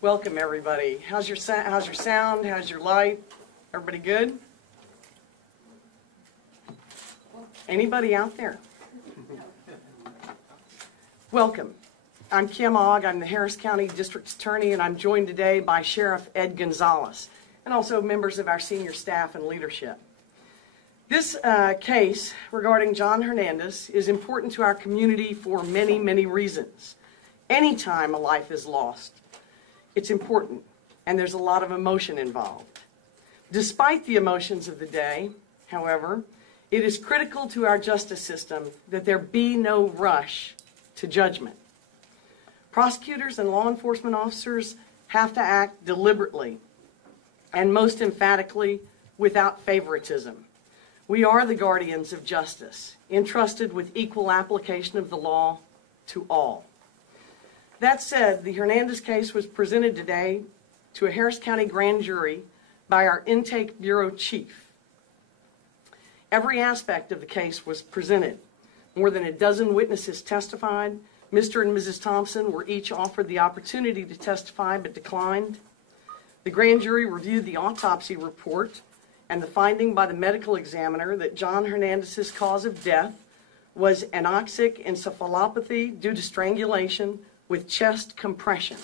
Welcome, everybody. How's your sound? How's your light? Everybody good? Anybody out there? Welcome. I'm Kim Ogg. I'm the Harris County District Attorney, and I'm joined today by Sheriff Ed Gonzalez, and also members of our senior staff and leadership. This case regarding John Hernandez is important to our community for many, many reasons. Anytime a life is lost, it's important, and there's a lot of emotion involved. Despite the emotions of the day, however, it is critical to our justice system that there be no rush to judgment. Prosecutors and law enforcement officers have to act deliberately and most emphatically without favoritism. We are the guardians of justice, entrusted with equal application of the law to all. That said, the Hernandez case was presented today to a Harris County grand jury by our Intake Bureau Chief. Every aspect of the case was presented. More than a dozen witnesses testified. Mr. and Mrs. Thompson were each offered the opportunity to testify but declined. The grand jury reviewed the autopsy report and the finding by the medical examiner that John Hernandez's cause of death was anoxic encephalopathy due to strangulation with chest compression.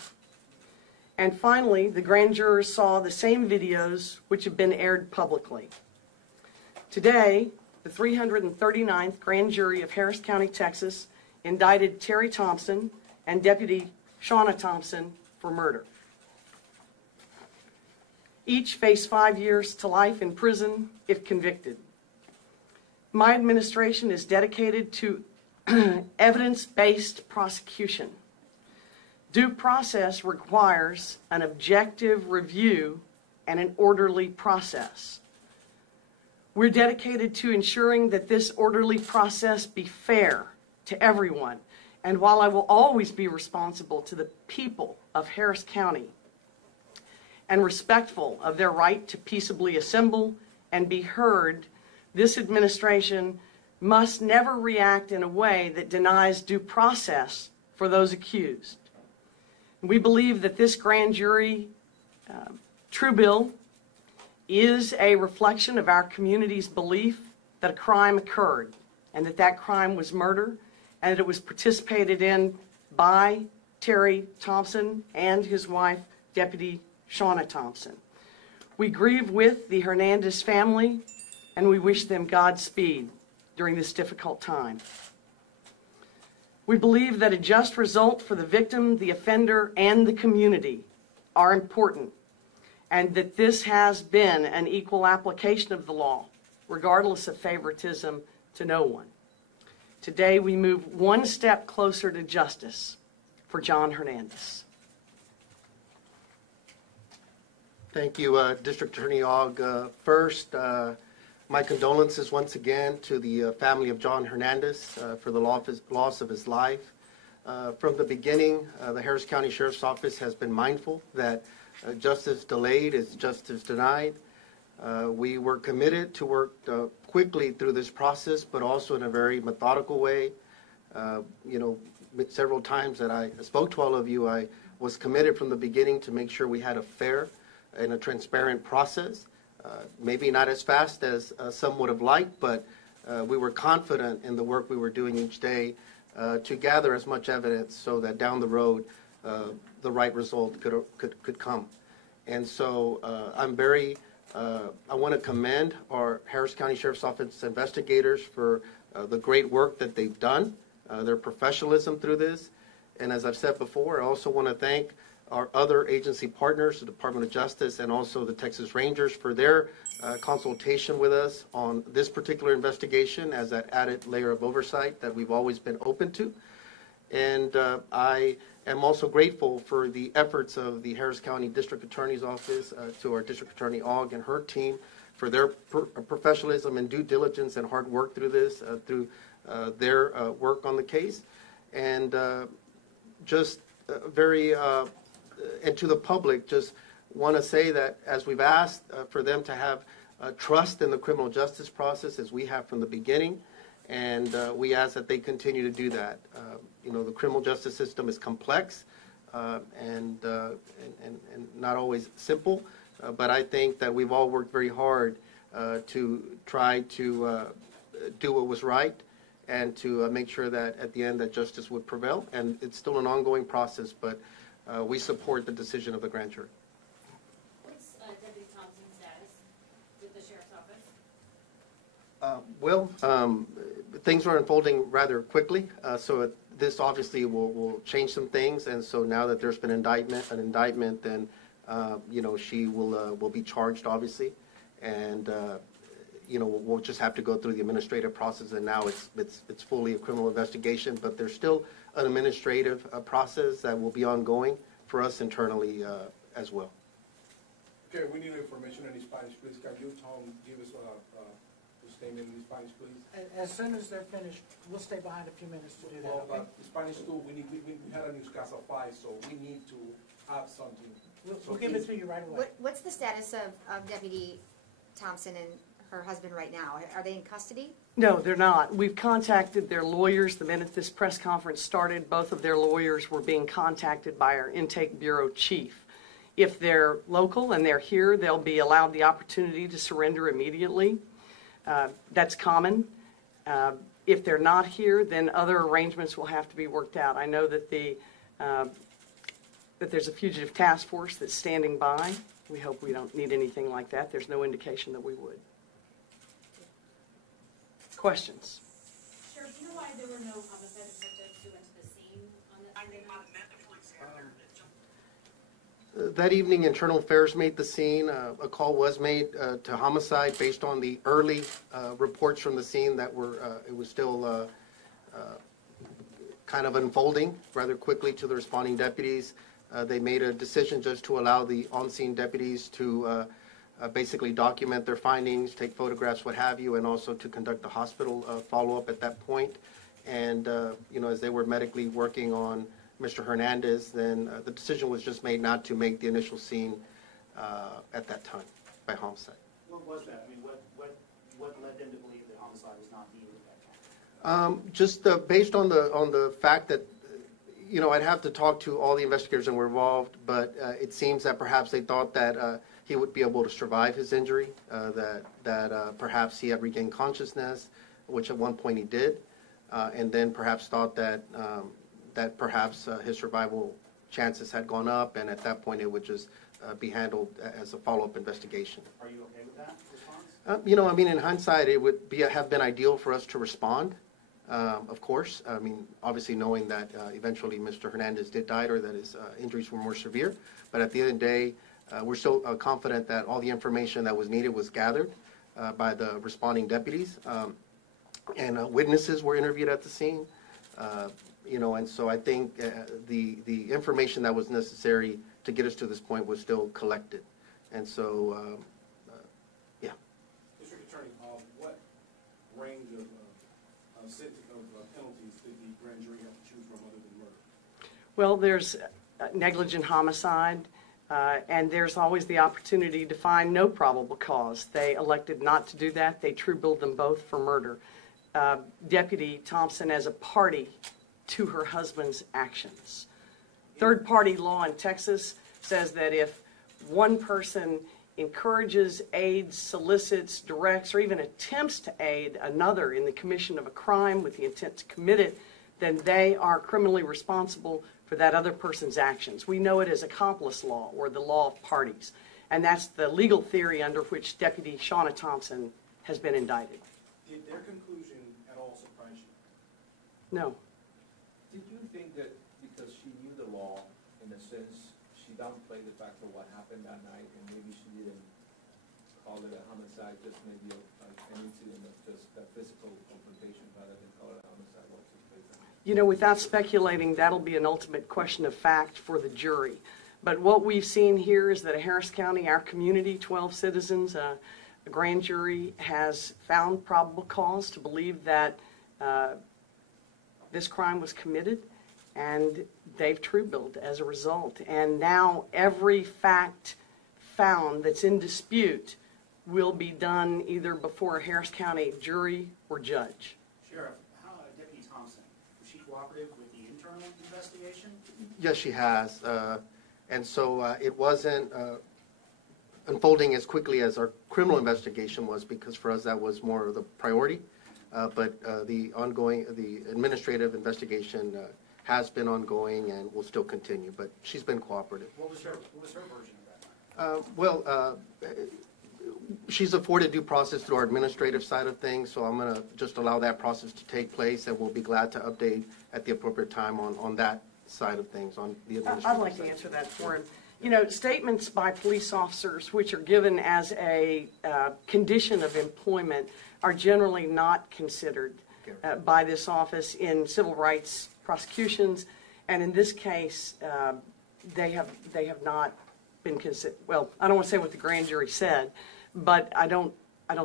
And finally, the grand jurors saw the same videos which have been aired publicly. Today, the 339th Grand Jury of Harris County, Texas, indicted Terry Thompson and Deputy Shauna Thompson for murder. Each face 5 years to life in prison if convicted. My administration is dedicated to evidence-based prosecution. Due process requires an objective review and an orderly process. We're dedicated to ensuring that this orderly process be fair to everyone. And while I will always be responsible to the people of Harris County and respectful of their right to peaceably assemble and be heard, this administration must never react in a way that denies due process for those accused. We believe that this grand jury true bill is a reflection of our community's belief that a crime occurred and that crime was murder and that it was participated in by Terry Thompson and his wife, Deputy Shauna Thompson. We grieve with the Hernandez family and we wish them Godspeed during this difficult time. We believe that a just result for the victim, the offender, and the community are important, and that this has been an equal application of the law, regardless of favoritism to no one. Today, we move one step closer to justice for John Hernandez. Thank you, District Attorney Ogg. First, my condolences once again to the family of John Hernandez for the loss of his life. From the beginning, the Harris County Sheriff's Office has been mindful that justice delayed is justice denied. We were committed to work quickly through this process, but also in a very methodical way. Several times that I spoke to all of you, I was committed from the beginning to make sure we had a fair and a transparent process. Maybe not as fast as some would have liked, but we were confident in the work we were doing each day to gather as much evidence so that down the road the right result could come. And so I want to commend our Harris County Sheriff's Office investigators for the great work that they've done, their professionalism through this. And as I've said before, I also want to thank our other agency partners, the Department of Justice and also the Texas Rangers, for their consultation with us on this particular investigation as that added layer of oversight that we've always been open to. And I am also grateful for the efforts of the Harris County District Attorney's Office, to our District Attorney Ogg and her team for their professionalism and due diligence and hard work through this, through their work on the case. And just very and to the public, just want to say that as we've asked for them to have trust in the criminal justice process as we have from the beginning, and we ask that they continue to do that. The criminal justice system is complex. and not always simple. But I think that we've all worked very hard to try to do what was right and to make sure that at the end that justice would prevail. And it's still an ongoing process, but we support the decision of the grand jury. What's Deputy Thompson's status with the Sheriff's Office? Things are unfolding rather quickly, so this obviously will change some things. And so now that there's been an indictment, then she will be charged, obviously, and we'll just have to go through the administrative process. And now it's fully a criminal investigation, but there's still an administrative process that will be ongoing for us internally as well. Okay, we need information in Spanish, please. Can you, Tom, give us a statement in Spanish, please? As soon as they're finished, we'll stay behind a few minutes to do that. Well, Okay? Spanish too, we had a newscast of 5, so we need to have something. We'll give it to you right away. What's the status of Deputy Thompson and her husband right now? Are they in custody? No, they're not. We've contacted their lawyers. The minute this press conference started, both of their lawyers were being contacted by our intake bureau chief. If they're local and they're here, they'll be allowed the opportunity to surrender immediately. That's common. If they're not here, then other arrangements will have to be worked out. I know that that there's a fugitive task force that's standing by. We hope we don't need anything like that. There's no indication that we would. Questions? Sheriff, do you know why there were no homicide detectives who went to the scene on the That evening, Internal Affairs made the scene. A call was made to homicide based on the early reports from the scene that it was still kind of unfolding rather quickly to the responding deputies. They made a decision just to allow the on-scene deputies to basically document their findings, take photographs, what have you, and also to conduct the hospital follow-up at that point. And, as they were medically working on Mr. Hernandez, then the decision was just made not to make the initial scene at that time by homicide. What was that? I mean, what led them to believe that homicide was not needed at that time? Just based on the fact that, I'd have to talk to all the investigators that were involved, but it seems that perhaps they thought that he would be able to survive his injury, that perhaps he had regained consciousness, which at one point he did, and then perhaps thought that perhaps his survival chances had gone up, and at that point it would just be handled as a follow-up investigation. Are you okay with that response? In hindsight, it would have been ideal for us to respond, of course. Obviously knowing that eventually Mr. Hernandez did die or that his injuries were more severe. But at the end of the day, we're still confident that all the information that was needed was gathered by the responding deputies. And witnesses were interviewed at the scene. And so I think the information that was necessary to get us to this point was still collected. And so, yeah. District Attorney, what range of penalties did the grand jury have to choose from other than murder? Well, there's negligent homicide, and there's always the opportunity to find no probable cause. They elected not to do that. They true billed them both for murder. Deputy Thompson as a party to her husband's actions. Third-party law in Texas says that if one person encourages, aids, solicits, directs, or even attempts to aid another in the commission of a crime with the intent to commit it, then they are criminally responsible for that other person's actions. We know it as accomplice law, or the law of parties. And that's the legal theory under which Deputy Shauna Thompson has been indicted. Did their conclusion at all surprise you? No. Did you think that because she knew the law, in a sense, she downplayed the fact of what happened that night, and maybe she didn't call it a homicide, just maybe an incident of just a physical confrontation rather than call it a homicide? Without speculating, that'll be an ultimate question of fact for the jury. But what we've seen here is that Harris County, our community, 12 citizens, a grand jury has found probable cause to believe that this crime was committed, and they've true billed as a result. And now every fact found that's in dispute will be done either before a Harris County jury or judge. Sheriff, how Deputy Thompson, was she cooperative with the internal investigation? Yes, she has. And so it wasn't unfolding as quickly as our criminal investigation was, because for us that was more of the priority. But the administrative investigation has been ongoing and will still continue, but she's been cooperative. What was her version of that? Well, she's afforded due process through our administrative side of things, so I'm going to just allow that process to take place, and we'll be glad to update at the appropriate time on that side of things, on the administrative I'd like to side. answer that for him. You know, statements by police officers which are given as a condition of employment are generally not considered by this office in civil rights prosecutions, and in this case, they have not been considered. Well, I don't want to say what the grand jury said, but I don't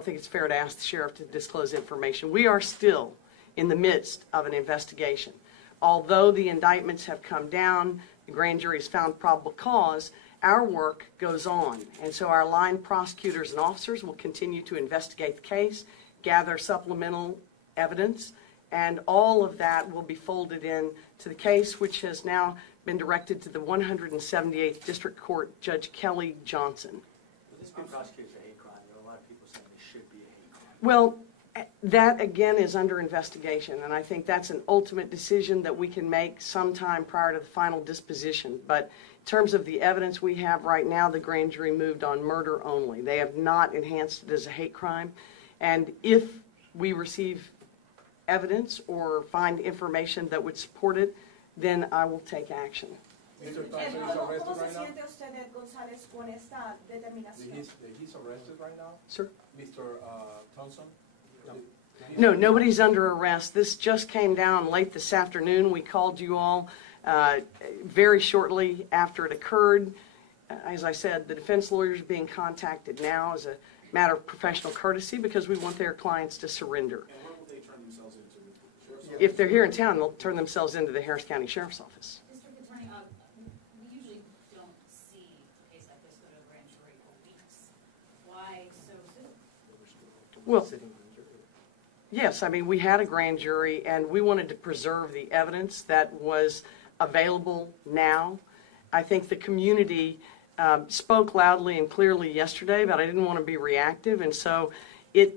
think it's fair to ask the sheriff to disclose information. We are still in the midst of an investigation. Although the indictments have come down, the grand jury has found probable cause, our work goes on. And so our line prosecutors and officers will continue to investigate the case, gather supplemental evidence, and all of that will be folded in to the case, which has now been directed to the 178th District Court, Judge Kelly Johnson. Will this be prosecuted as a hate crime? There are a lot of people saying this should be a hate crime. Well, that again is under investigation, and I think that's an ultimate decision that we can make sometime prior to the final disposition. But in terms of the evidence we have right now, the grand jury moved on murder only. They have not enhanced it as a hate crime. And if we receive evidence or find information that would support it, then I will take action. Mr. Thompson is arrested ¿Cómo se right now? siente usted, González, con esta determinación? He's arrested right now? Sir? Mr. Thompson? No, nobody's under arrest. This just came down late this afternoon. We called you all very shortly after it occurred. As I said, the defense lawyers are being contacted now as a matter of professional courtesy because we want their clients to surrender. And where will they turn themselves into? If they're here in town, they'll turn themselves into the Harris County Sheriff's Office. District Attorney, we usually don't see a case like this go to a grand jury for weeks. Why so soon? Well, yes, I mean, we had a grand jury, and we wanted to preserve the evidence that was available now. I think the community spoke loudly and clearly yesterday, but I didn't want to be reactive, and so it,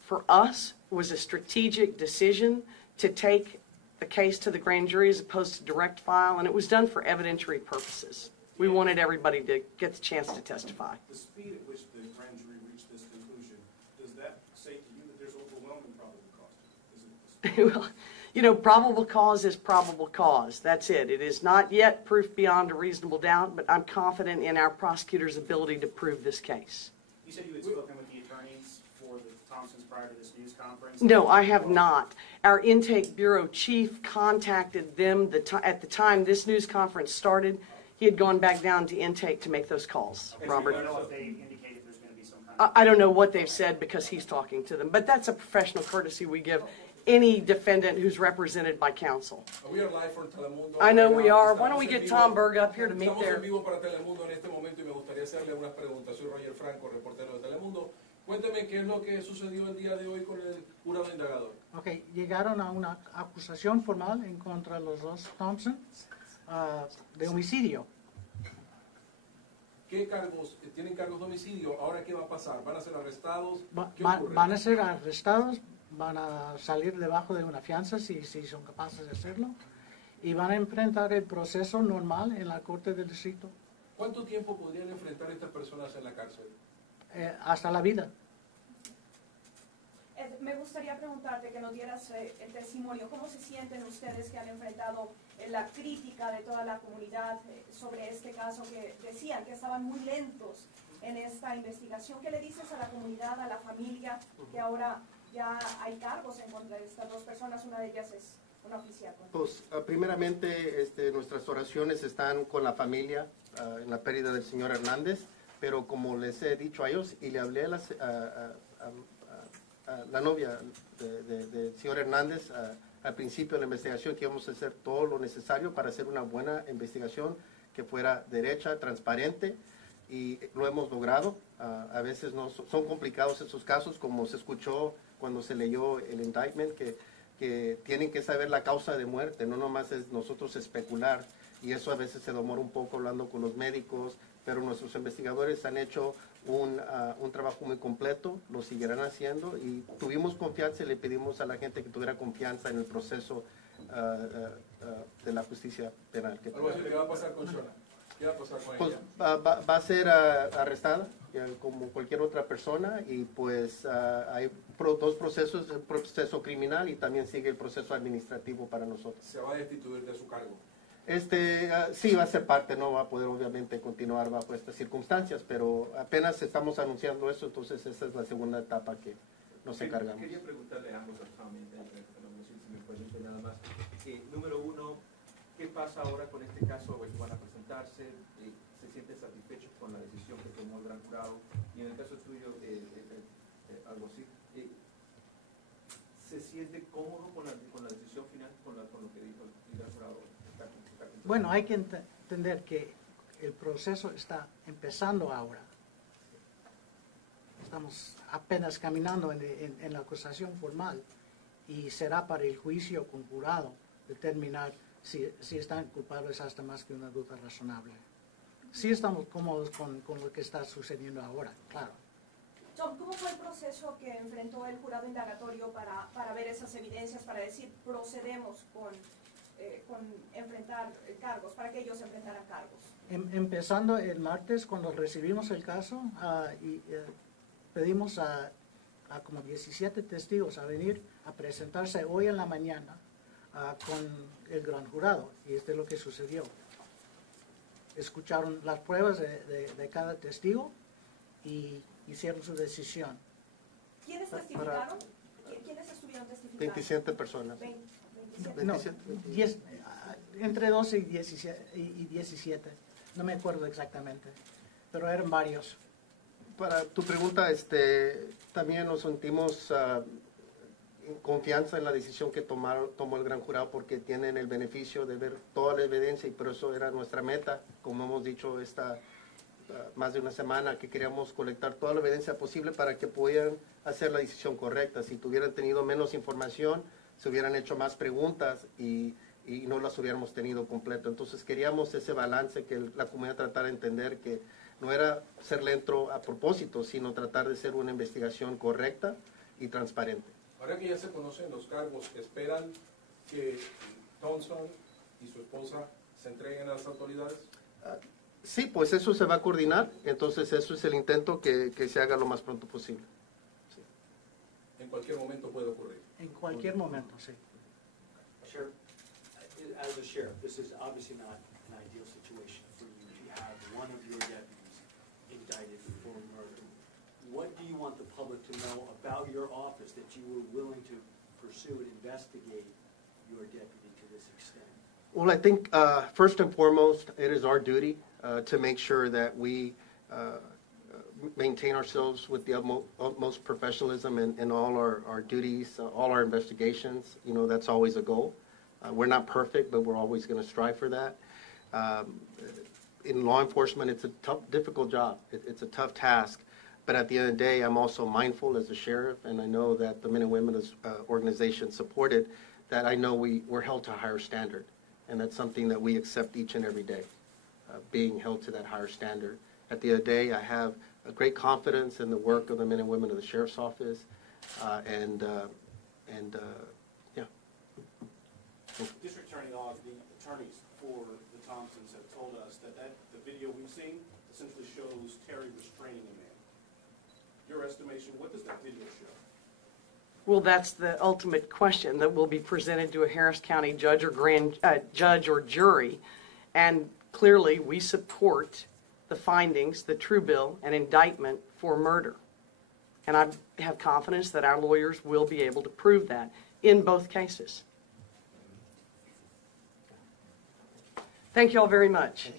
for us, was a strategic decision to take the case to the grand jury as opposed to direct file, and it was done for evidentiary purposes. We wanted everybody to get the chance to testify. The speed at which the grand jury reached this conclusion, does that say to you that there's overwhelming probable cause? Is it Well, you know, probable cause is probable cause. That's it. It is not yet proof beyond a reasonable doubt, but I'm confident in our prosecutor's ability to prove this case. You said you had spoken with the attorneys for the Thompsons prior to this news conference? No, I have not. Our intake bureau chief contacted them at the time this news conference started. He had gone back down to intake to make those calls, Okay, Robert. So you don't know if they indicated there's going to be some kind of... I don't know what they've said because he's talking to them, but that's a professional courtesy we give any defendant who's represented by counsel. We are live for Telemundo. I know we are. Why don't we get Tom Berg up here to meet Estamos there? en vivo para Telemundo en este momento y me gustaría hacerle unas preguntas. Soy Roger Franco, reportero de Telemundo. Cuénteme qué es lo que sucedió el día de hoy con el jurado indagador. Ok, llegaron a una acusación formal en contra de los dos Thompson de homicidio. ¿Qué cargos? ¿Tienen cargos de homicidio? ¿Ahora qué va a pasar? ¿Van a ser arrestados? ¿Qué Van ocurre? a ser arrestados, van a salir debajo de una fianza si son capaces de hacerlo y van a enfrentar el proceso normal en la Corte del Distrito ¿Cuánto tiempo podrían enfrentar estas personas en la cárcel? hasta la vida. Me gustaría preguntarte que nos dieras el testimonio. ¿Cómo se sienten ustedes que han enfrentado la crítica de toda la comunidad sobre este caso, que decían que estaban muy lentos en esta investigación? ¿Qué le dices a la comunidad, a la familia, que ahora ya hay cargos en contra de estas dos personas? Una de ellas es una oficial. Pues, primeramente, nuestras oraciones están con la familia en la pérdida del señor Hernández, pero como les he dicho a ellos, y le hablé a la novia del señor Hernández al principio de la investigación, que íbamos a hacer todo lo necesario para hacer una buena investigación que fuera derecha, transparente, y lo hemos logrado. A veces no son complicados estos casos, como se escuchó cuando se leyó el indictment, que que tienen que saber la causa de muerte, no nomás es nosotros especular, y eso a veces se demora un poco hablando con los médicos, pero nuestros investigadores han hecho un trabajo muy completo, lo seguirán haciendo, y tuvimos confianza y le pedimos a la gente que tuviera confianza en el proceso de la justicia penal. ¿Qué va a pasar con Shona? ¿Qué va a pasar con Pues, ella? va a ser arrestada como cualquier otra persona, y pues hay dos procesos, el proceso criminal y también sigue el proceso administrativo para nosotros. ¿Se va a destituir de su cargo? Sí, va a ser parte, no va a poder obviamente continuar bajo estas circunstancias, pero apenas estamos anunciando eso, entonces esta es la segunda etapa que nos encargamos. Quería preguntarle a ambos, si me permite nada más. Número uno, ¿qué pasa ahora con este caso que van a presentarse? ¿Se siente satisfecho con la decisión que tomó el gran jurado? Y en el caso tuyo, algo así. ¿Se siente cómodo con la decisión final, con lo que dijo el gran jurado? Bueno, hay que entender que el proceso está empezando ahora. Estamos apenas caminando en la acusación formal, y será para el juicio con jurado determinar si están culpables hasta más que una duda razonable. Sí estamos cómodos con lo que está sucediendo ahora, claro. Tom, ¿cómo fue el proceso que enfrentó el jurado indagatorio para ver esas evidencias, para decir procedemos con enfrentar cargos, para que ellos enfrentaran cargos? Empezando el martes, cuando recibimos el caso, pedimos a como 17 testigos a venir a presentarse hoy en la mañana con el gran jurado, y esto es lo que sucedió. Escucharon las pruebas de cada testigo y hicieron su decisión. ¿Quiénes testificaron? ¿Quiénes estuvieron testificando? 27 personas. 27. No, 10, entre 12 y 17, no me acuerdo exactamente, pero eran varios. Para tu pregunta, también nos sentimos en confianza en la decisión que tomó el gran jurado, porque tienen el beneficio de ver toda la evidencia, y por eso era nuestra meta, como hemos dicho más de una semana, que queríamos colectar toda la evidencia posible para que pudieran hacer la decisión correcta. Si tuvieran tenido menos información, se hubieran hecho más preguntas y no las hubiéramos tenido completo. Entonces queríamos ese balance, que la comunidad tratara de entender que no era ser lento a propósito, sino tratar de hacer una investigación correcta y transparente. Ahora que ya se conocen los cargos, ¿esperan que Thompson y su esposa se entreguen a las autoridades? Sí, pues eso se va a coordinar, entonces eso es el intento, que se haga lo más pronto posible. Sí. En cualquier momento puede ocurrir. En cualquier momento, sí. Sheriff, as a sheriff, this is obviously not an ideal situation for you to have one of your deputies indicted for murder. What do you want the public to know about your office that you were willing to pursue and investigate your deputy to this extent? Well, I think first and foremost, it is our duty to make sure that we maintain ourselves with the utmost professionalism in all our duties, all our investigations. You know, that's always a goal. We're not perfect, but we're always going to strive for that. In law enforcement, it's a tough, difficult job. It's a tough task. But at the end of the day, I'm also mindful as a sheriff, and I know that the men and women organization supported, that I know we're held to a higher standard. And that's something that we accept each and every day, being held to that higher standard. At the end of the day, I have a great confidence in the work of the men and women of the Sheriff's Office, yeah. District Attorney Ogg, the attorneys for the Thompsons have told us that the video we've seen essentially shows Terry restraining a man. Your estimation, what does that video show? Well, that's the ultimate question that will be presented to a Harris County judge or jury. And clearly, we support the findings, the true bill, and indictment for murder. And I have confidence that our lawyers will be able to prove that in both cases. Thank you all very much.